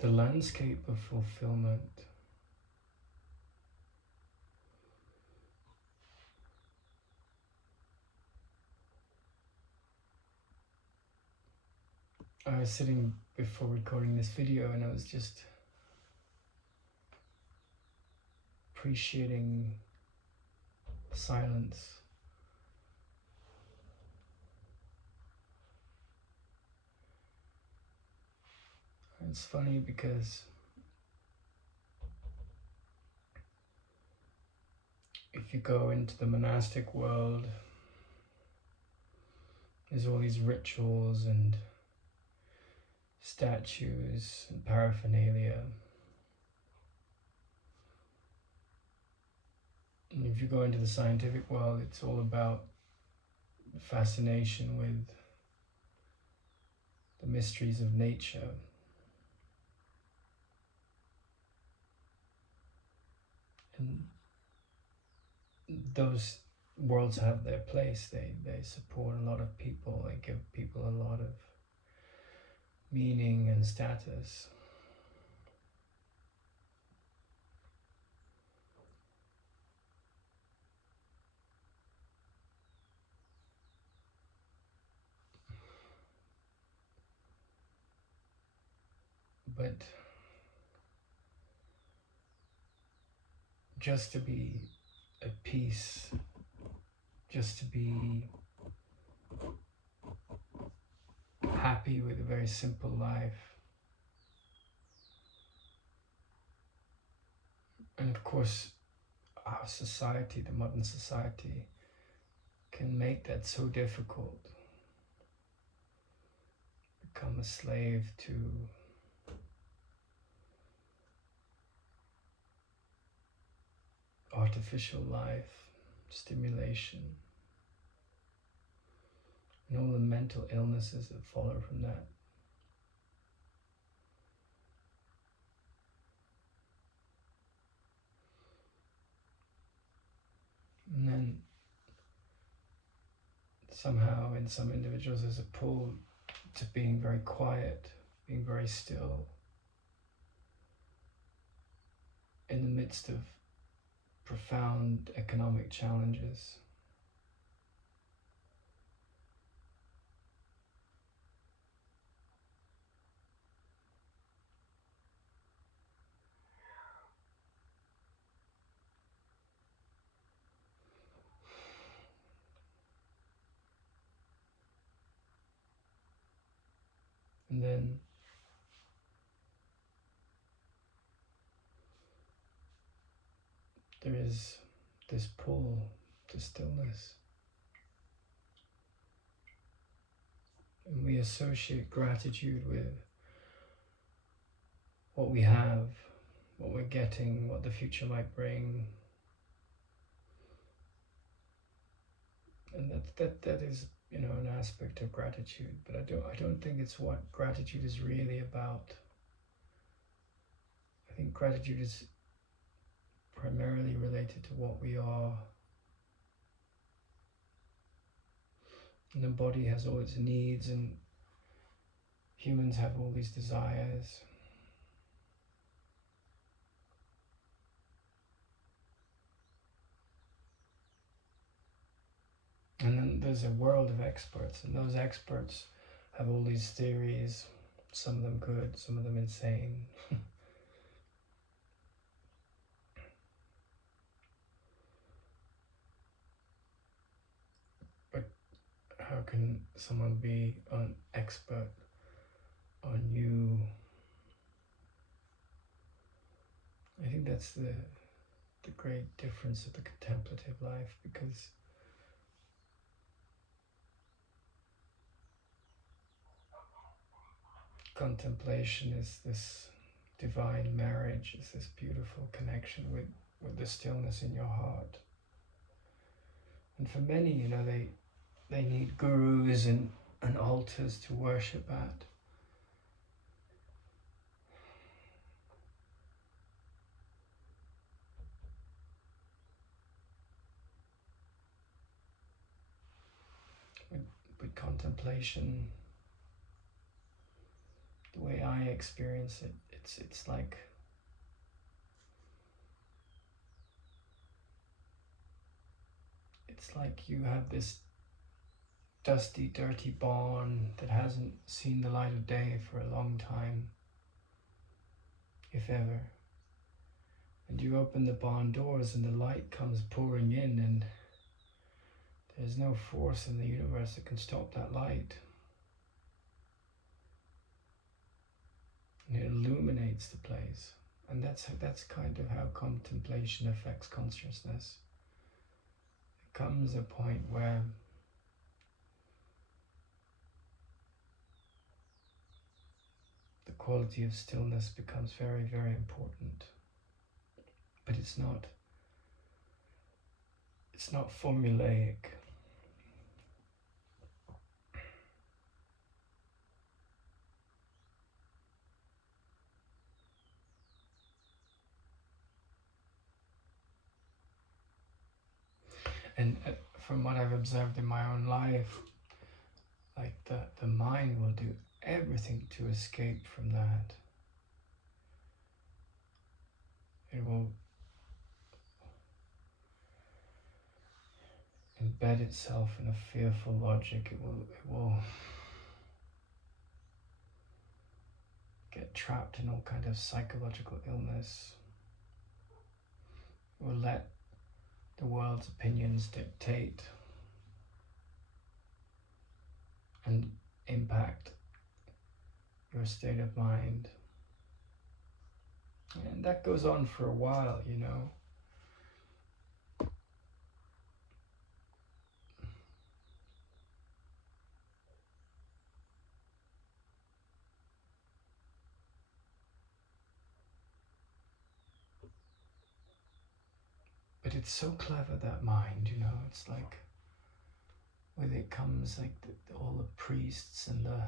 the landscape of fulfillment. I was sitting before recording this video and I was just appreciating silence. And it's funny because if you go into the monastic world, there's all these rituals and statues and paraphernalia. And if you go into the scientific world, it's all about fascination with the mysteries of nature. And those worlds have their place. They support a lot of people. They give people a lot of meaning and status. But just to be at peace, just to be happy with a very simple life. And of course, our society, the modern society, can make that so difficult. Become a slave to artificial life, stimulation, and all the mental illnesses that follow from that. And then somehow in some individuals there's a pull to being very quiet, being very still, in the midst of profound economic challenges. And then there is this pull to stillness. And we associate gratitude with what we have, what we're getting, what the future might bring. And that is, an aspect of gratitude, but I don't think it's what gratitude is really about. I think gratitude is primarily related to what we are. And the body has all its needs, and humans have all these desires. And then there's a world of experts, and those experts have all these theories, some of them good, some of them insane. But how can someone be an expert on you? I think that's the great difference of the contemplative life, because contemplation is this divine marriage, is this beautiful connection with the stillness in your heart. And for many, they need gurus and altars to worship at. With contemplation, the way I experience it, it's like you have this dusty, dirty barn that hasn't seen the light of day for a long time, if ever. And you open the barn doors and the light comes pouring in, and there's no force in the universe that can stop that light. And it illuminates the place. And that's kind of how contemplation affects consciousness. It comes a point where the quality of stillness becomes very, very important. But it's not formulaic. And from what I've observed in my own life, like the mind will do everything to escape from that. It will embed itself in a fearful logic. It will get trapped in all kind of psychological illness. It will let the world's opinions dictate and impact your state of mind. And that goes on for a while, you know. But it's so clever, that mind, you know. It's like, with it comes like all the priests and the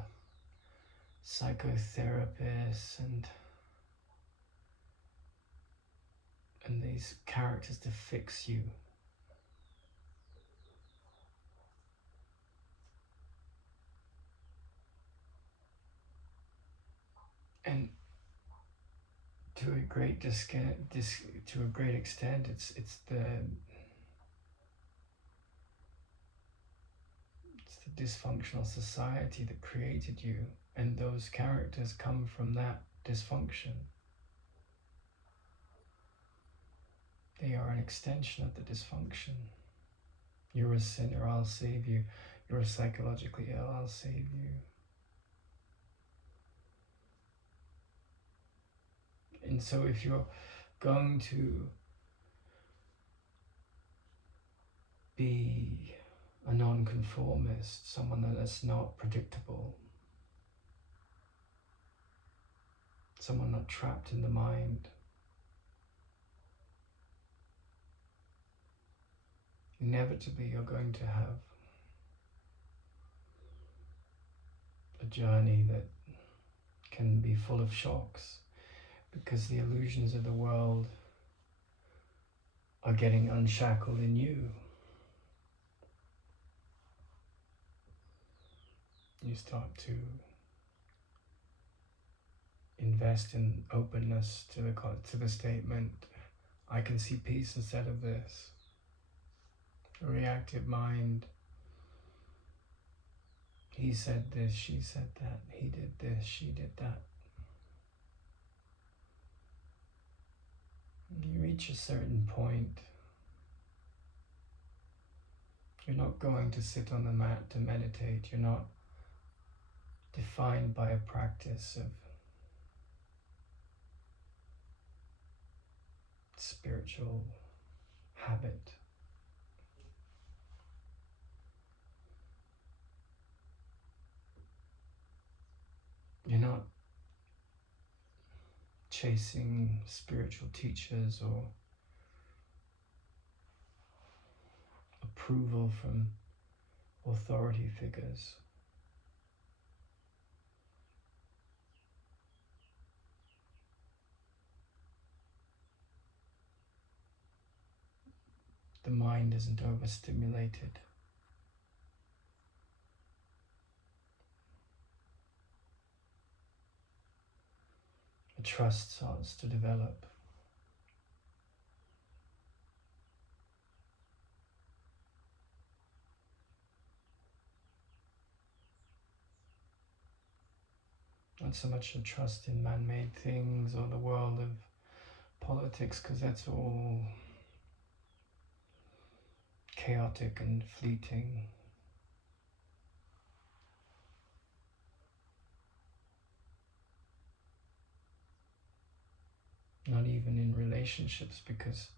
psychotherapists and these characters to fix you. And to a great extent, it's the dysfunctional society that created you, and those characters come from that dysfunction. They are an extension of the dysfunction. You're a sinner, I'll save you. You're psychologically ill, I'll save you. And so if you're going to be a non-conformist, someone that is not predictable, someone not trapped in the mind, inevitably you're going to have a journey that can be full of shocks, because the illusions of the world are getting unshackled in you. You start to invest in openness to the statement, I can see peace instead of this. A reactive mind, he said this, she said that, he did this, she did that. You reach a certain point, you're not going to sit on the mat to meditate. You're not defined by a practice of spiritual habit. You're not chasing spiritual teachers or approval from authority figures. The mind isn't overstimulated. a trust starts to develop. Not so much a trust in man-made things or the world of politics, because that's all chaotic and fleeting. Not even in relationships, because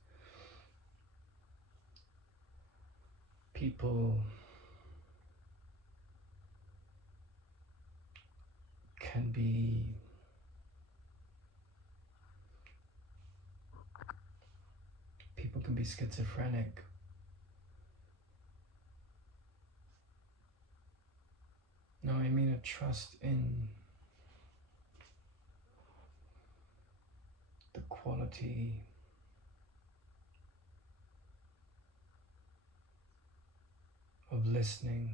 people can be schizophrenic. No, I mean a trust in the quality of listening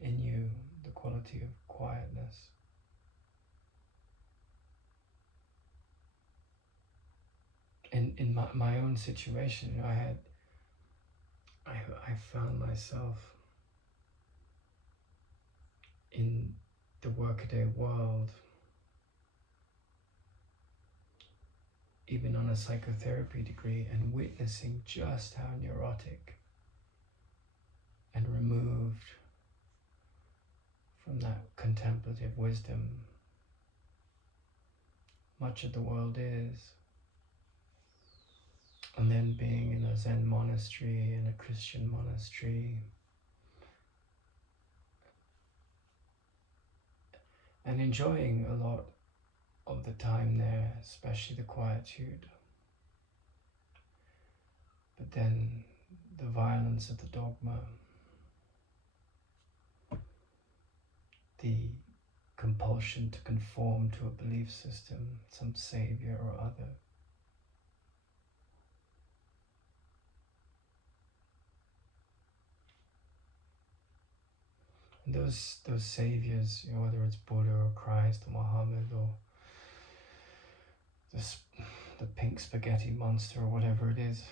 in you, the quality of quietness. In my own situation, you know, I found myself in the workaday world, even on a psychotherapy degree, and witnessing just how neurotic and removed from that contemplative wisdom much of the world is. And then being in a Zen monastery, in a Christian monastery, and enjoying a lot of the time there, especially the quietude. But then the violence of the dogma, the compulsion to conform to a belief system, some savior or other. And those saviors, you know, whether it's Buddha or Christ or Muhammad or the pink spaghetti monster or whatever it is,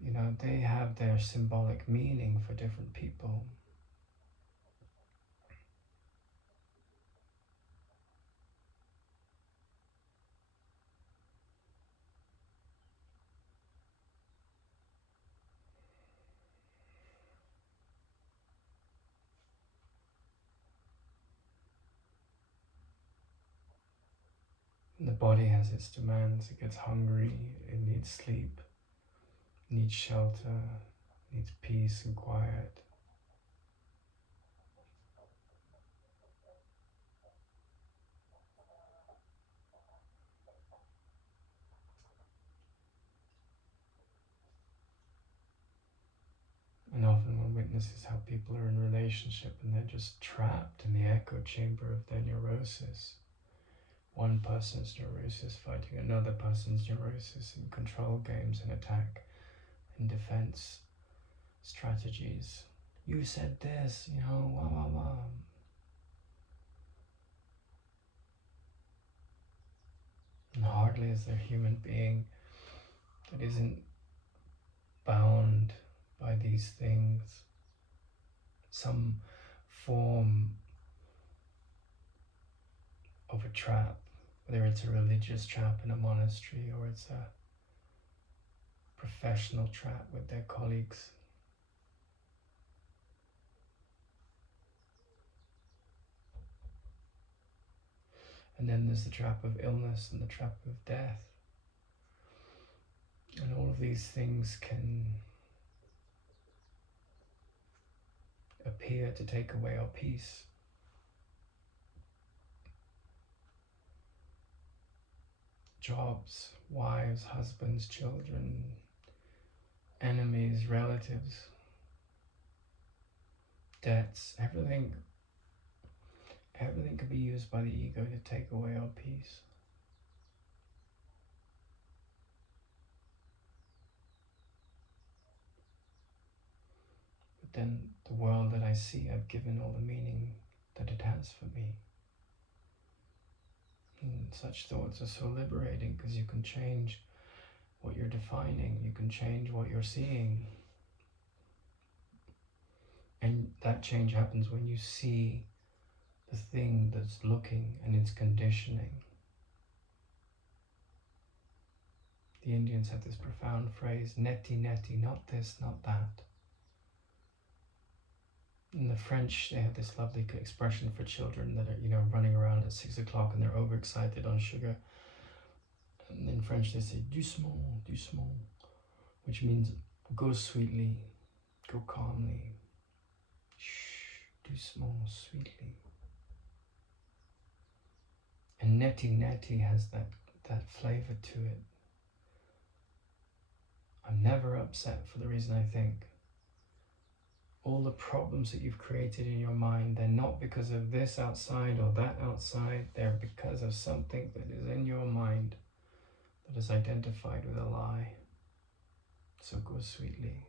you know, they have their symbolic meaning for different people. The body has its demands. It gets hungry, it needs sleep, needs shelter, needs peace and quiet. And often one witnesses how people are in a relationship and they're just trapped in the echo chamber of their neurosis. One person's neurosis fighting another person's neurosis in control games and attack and defense strategies. You said this, you know, wah, wah, wah. And hardly is there a human being that isn't bound by these things, some form of a trap, whether it's a religious trap in a monastery or it's a professional trap with their colleagues. And then there's the trap of illness and the trap of death. And all of these things can appear to take away our peace. Jobs, wives, husbands, children, enemies, relatives, debts, everything can be used by the ego to take away our peace. But then the world that I see, I've given all the meaning that it has for me. And And such thoughts are so liberating because you can change what you're defining, you can change what you're seeing. And that change happens when you see the thing that's looking and it's conditioning. The Indians have this profound phrase, neti neti, not this, not that. In the French, they have this lovely expression for children that are, running around at 6 o'clock and they're overexcited on sugar. And in French, they say doucement, doucement, which means go sweetly, go calmly, shh, doucement, sweetly. And neti neti has that flavor to it. I'm never upset for the reason I think all the problems that you've created in your mind, they're not because of this outside or that outside, they're because of something that is in your mind that is identified with a lie. So go sweetly.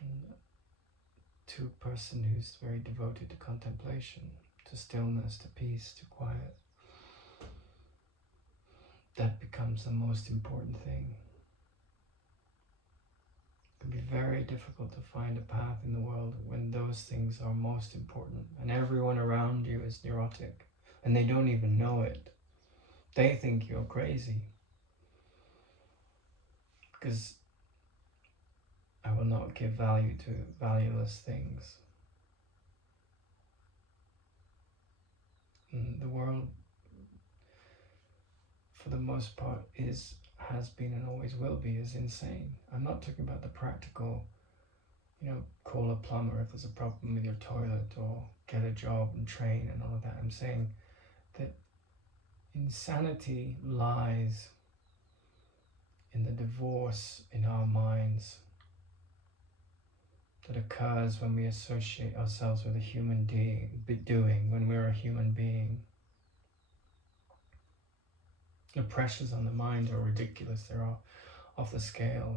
And to a person who's very devoted to contemplation, to stillness, to peace, to quiet, that becomes the most important thing. It can be very difficult to find a path in the world when those things are most important and everyone around you is neurotic and they don't even know it. They think you're crazy. Because I will not give value to valueless things. And the world, for the most part, has been and always will be, is insane. I'm not talking about the practical, call a plumber if there's a problem with your toilet or get a job and train and all of that. I'm saying that insanity lies in the divorce in our minds that occurs when we associate ourselves with a human doing, when we're a human being. The pressures on the mind are ridiculous. They're off the scale,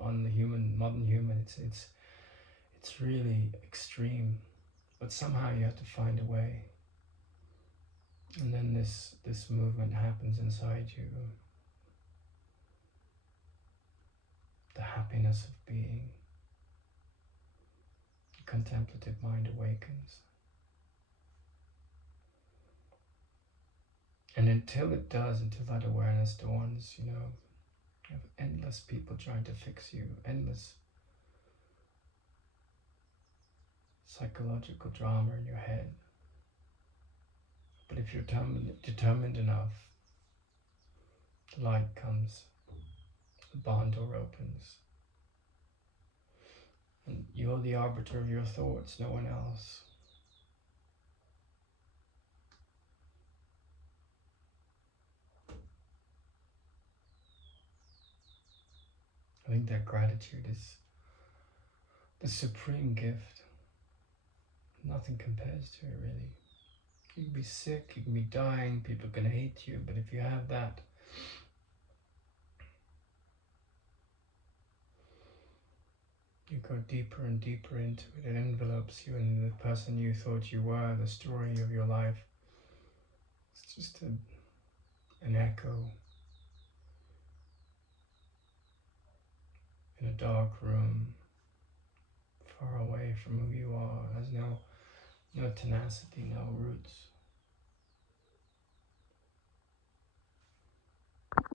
on the modern human. It's really extreme. But somehow you have to find a way. And then this movement happens inside you. The happiness of being. The contemplative mind awakens. And until it does, until that awareness dawns, you have endless people trying to fix you, endless psychological drama in your head. But if you're determined enough, the light comes, the barn door opens, and you're the arbiter of your thoughts, no one else. I think that gratitude is the supreme gift. Nothing compares to it, really. You can be sick, you can be dying, people can hate you, but if you have that, you go deeper and deeper into it. It envelopes you and the person you thought you were, the story of your life. It's just an echo in a dark room, far away from who you are, has no tenacity, no roots.